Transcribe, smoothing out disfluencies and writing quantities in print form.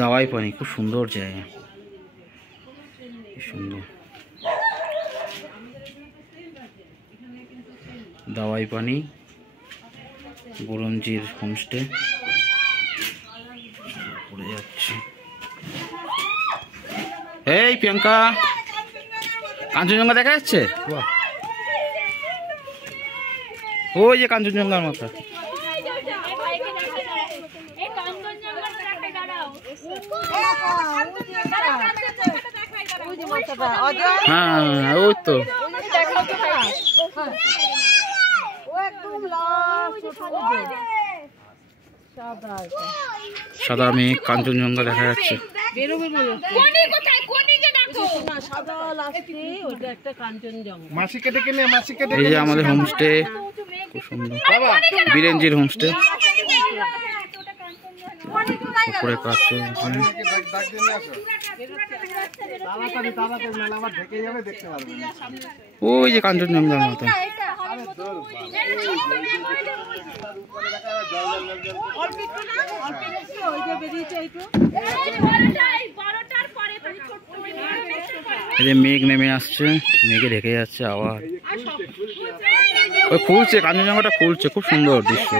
দাওয়াই পানি খুব সুন্দর জায়গা, সুন্দর দাওয়াই পানি বুরঞ্জির হোমস্টে। পড়ে যাচ্ছে। এই প্রিয়াঙ্কা, কাঞ্চনজঙ্ঘা দেখা যাচ্ছে? ওই যে কাঞ্চনজঙ্ঘার মাথা। হ্যাঁ ওই তো সাদা মেঘ, কাঞ্চনজঙ্ঘা দেখা যাচ্ছে। এই যে আমাদের হোমস্টে, খুব সুন্দর বীরেনজির হোমস্টে। উপরে কাজ চলছে। ওই যে কাঞ্চনজঙ্ঘার মতো। এই যে মেঘ নেমে আসছে, মেঘে ঢেকে যাচ্ছে আবার। ওই খুলছে, কাঞ্চনজঙ্ঘাটা খুলছে, খুব সুন্দর দৃশ্য।